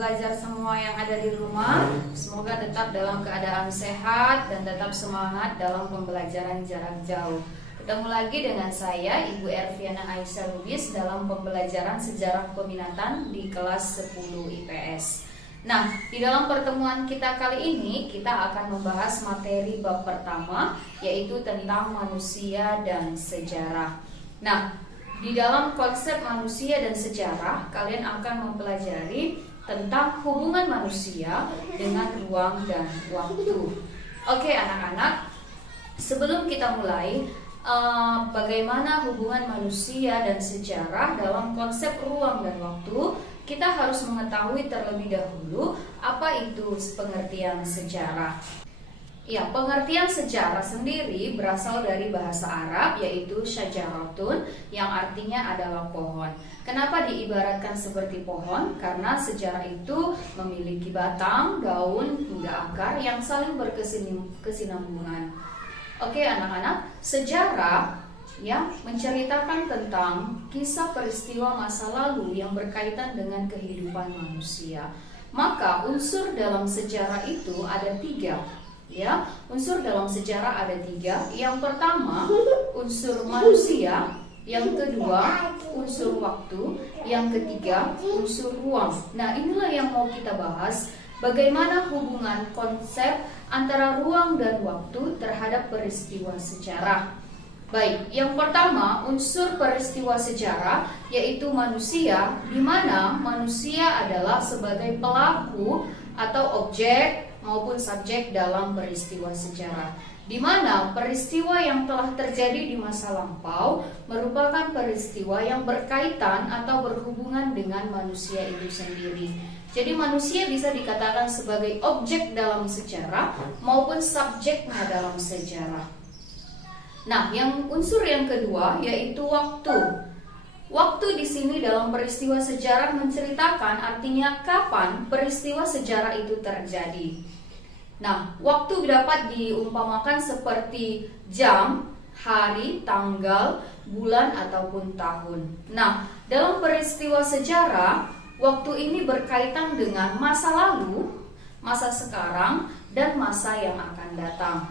pembelajar semua yang ada di rumah. Semoga tetap dalam keadaan sehat dan tetap semangat dalam pembelajaran jarak jauh. Ketemu lagi dengan saya, Ibu Erviana Aisyah Lubis, dalam pembelajaran sejarah peminatan di kelas 10 IPS. Nah, di dalam pertemuan kita kali ini, kita akan membahas materi bab pertama, yaitu tentang manusia dan sejarah. Nah, di dalam konsep manusia dan sejarah, kalian akan mempelajari tentang hubungan manusia dengan ruang dan waktu. Oke anak-anak, sebelum kita mulai, bagaimana hubungan manusia dan sejarah dalam konsep ruang dan waktu, kita harus mengetahui terlebih dahulu apa itu pengertian sejarah. Ya, pengertian sejarah sendiri berasal dari bahasa Arab, yaitu syajaratun, yang artinya adalah pohon. Kenapa diibaratkan seperti pohon? Karena sejarah itu memiliki batang, daun, hingga akar yang saling berkesinambungan. Oke anak-anak, sejarah ya menceritakan tentang kisah peristiwa masa lalu yang berkaitan dengan kehidupan manusia. Maka unsur dalam sejarah itu ada 3. Ya, unsur dalam sejarah ada 3. Yang pertama, unsur manusia. Yang kedua, unsur waktu. Yang ketiga, unsur ruang. Nah, inilah yang mau kita bahas. Bagaimana hubungan konsep antara ruang dan waktu terhadap peristiwa sejarah. Baik, yang pertama, unsur peristiwa sejarah yaitu manusia, di mana manusia adalah sebagai pelaku atau objek maupun subjek dalam peristiwa sejarah, di mana peristiwa yang telah terjadi di masa lampau merupakan peristiwa yang berkaitan atau berhubungan dengan manusia itu sendiri. Jadi manusia bisa dikatakan sebagai objek dalam sejarah maupun subjeknya dalam sejarah. Nah, unsur yang kedua yaitu waktu. Waktu di sini dalam peristiwa sejarah menceritakan artinya kapan peristiwa sejarah itu terjadi. Nah, waktu dapat diumpamakan seperti jam, hari, tanggal, bulan, ataupun tahun. Nah, dalam peristiwa sejarah, waktu ini berkaitan dengan masa lalu, masa sekarang, dan masa yang akan datang.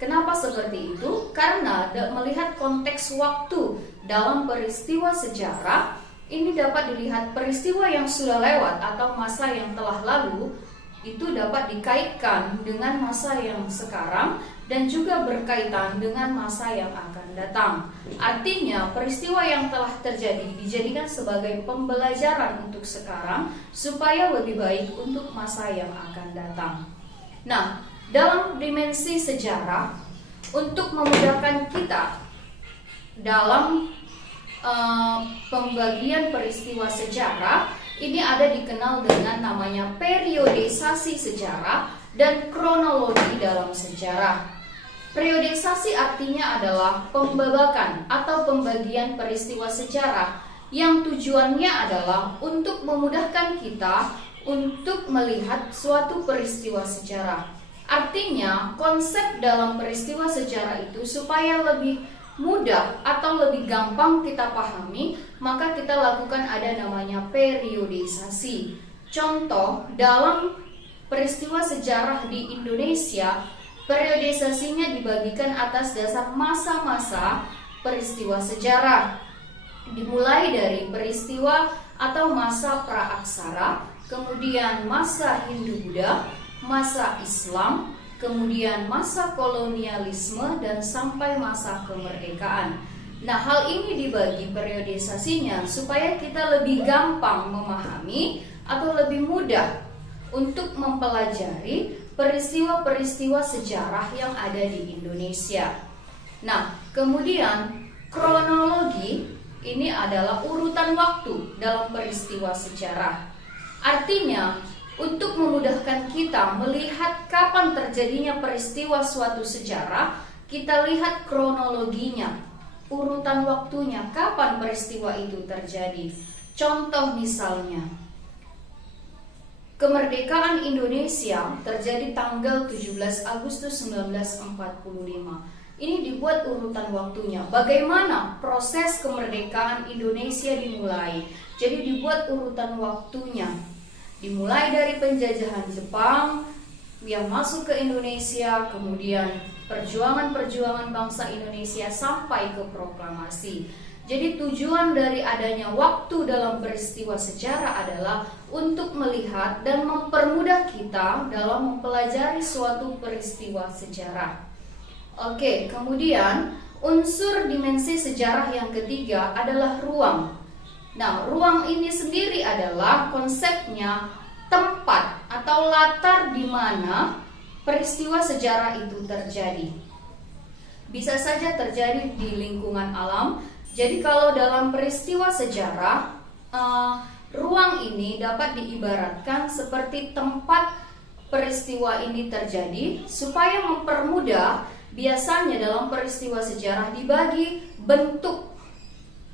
Kenapa seperti itu? Karena melihat konteks waktu dalam peristiwa sejarah, ini dapat dilihat peristiwa yang sudah lewat atau masa yang telah lalu, itu dapat dikaitkan dengan masa yang sekarang dan juga berkaitan dengan masa yang akan datang. Artinya, peristiwa yang telah terjadi dijadikan sebagai pembelajaran untuk sekarang supaya lebih baik untuk masa yang akan datang. Nah, dalam dimensi sejarah, untuk memudahkan kita dalam pembagian peristiwa sejarah, ini ada dikenal dengan namanya periodisasi sejarah dan kronologi dalam sejarah. Periodisasi artinya adalah pembabakan atau pembagian peristiwa sejarah yang tujuannya adalah untuk memudahkan kita untuk melihat suatu peristiwa sejarah. Artinya, konsep dalam peristiwa sejarah itu supaya lebih mudah atau lebih gampang kita pahami, maka kita lakukan ada namanya periodisasi. Contoh, dalam peristiwa sejarah di Indonesia, periodisasinya dibagikan atas dasar masa-masa peristiwa sejarah. Dimulai dari peristiwa atau masa praaksara, kemudian masa Hindu-Buddha, masa Islam, kemudian masa kolonialisme, dan sampai masa kemerdekaan. Nah, hal ini dibagi periodisasinya supaya kita lebih gampang memahami atau lebih mudah untuk mempelajari peristiwa-peristiwa sejarah yang ada di Indonesia. Nah, kemudian kronologi ini adalah urutan waktu dalam peristiwa sejarah. Artinya, untuk memudahkan kita melihat kapan terjadinya peristiwa suatu sejarah, kita lihat kronologinya, urutan waktunya, kapan peristiwa itu terjadi. Contoh misalnya, kemerdekaan Indonesia terjadi tanggal 17 Agustus 1945. Ini dibuat urutan waktunya. Bagaimana proses kemerdekaan Indonesia dimulai? Jadi dibuat urutan waktunya. Dimulai dari penjajahan Jepang yang masuk ke Indonesia, kemudian perjuangan-perjuangan bangsa Indonesia sampai ke proklamasi. Jadi tujuan dari adanya waktu dalam peristiwa sejarah adalah untuk melihat dan mempermudah kita dalam mempelajari suatu peristiwa sejarah. Oke, kemudian unsur dimensi sejarah yang ketiga adalah ruang. Nah, ruang ini sendiri adalah konsepnya tempat atau latar di mana peristiwa sejarah itu terjadi. Bisa saja terjadi di lingkungan alam. Jadi kalau dalam peristiwa sejarah, ruang ini dapat diibaratkan seperti tempat peristiwa ini terjadi. Supaya mempermudah, biasanya dalam peristiwa sejarah dibagi bentuk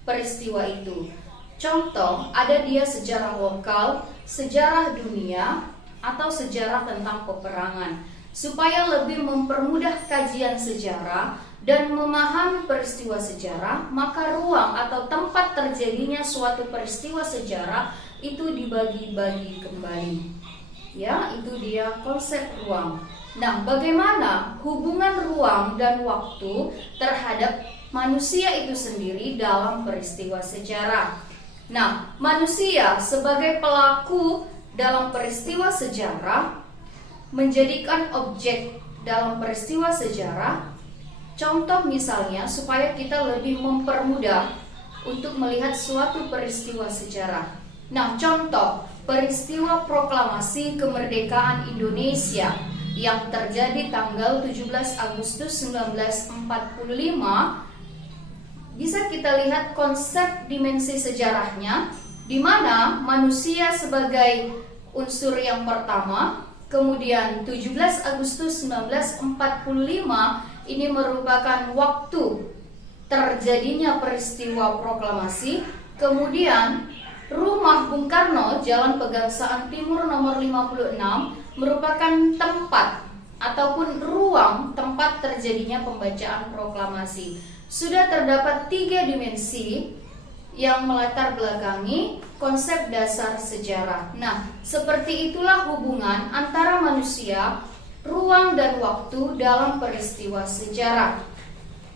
peristiwa itu. Contoh, ada dia sejarah lokal, sejarah dunia, atau sejarah tentang peperangan. Supaya lebih mempermudah kajian sejarah dan memahami peristiwa sejarah, maka ruang atau tempat terjadinya suatu peristiwa sejarah itu dibagi-bagi kembali. Ya, itu dia konsep ruang. Nah, bagaimana hubungan ruang dan waktu terhadap manusia itu sendiri dalam peristiwa sejarah? Nah, manusia sebagai pelaku dalam peristiwa sejarah menjadikan objek dalam peristiwa sejarah. Contoh misalnya supaya kita lebih mempermudah untuk melihat suatu peristiwa sejarah. Nah, contoh peristiwa proklamasi kemerdekaan Indonesia yang terjadi tanggal 17 Agustus 1945. Bisa kita lihat konsep dimensi sejarahnya, di mana manusia sebagai unsur yang pertama, kemudian 17 Agustus 1945 ini merupakan waktu terjadinya peristiwa proklamasi. Kemudian rumah Bung Karno, Jalan Pegangsaan Timur nomor 56 merupakan tempat ataupun ruang tempat terjadinya pembacaan proklamasi. Sudah terdapat 3 dimensi yang melatar belakangi konsep dasar sejarah. Nah, seperti itulah hubungan antara manusia, ruang dan waktu dalam peristiwa sejarah.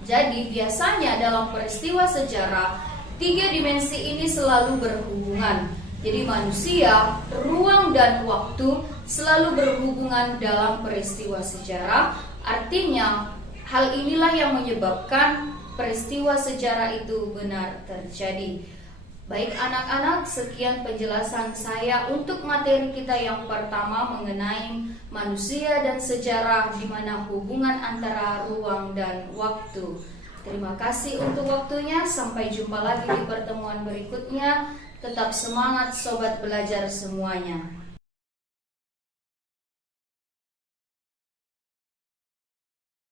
Jadi biasanya dalam peristiwa sejarah 3 dimensi ini selalu berhubungan. Jadi manusia, ruang dan waktu selalu berhubungan dalam peristiwa sejarah. Artinya hal inilah yang menyebabkan peristiwa sejarah itu benar terjadi. Baik anak-anak, sekian penjelasan saya untuk materi kita yang pertama mengenai manusia dan sejarah, di mana hubungan antara ruang dan waktu. Terima kasih untuk waktunya. Sampai jumpa lagi di pertemuan berikutnya. Tetap semangat sobat belajar semuanya.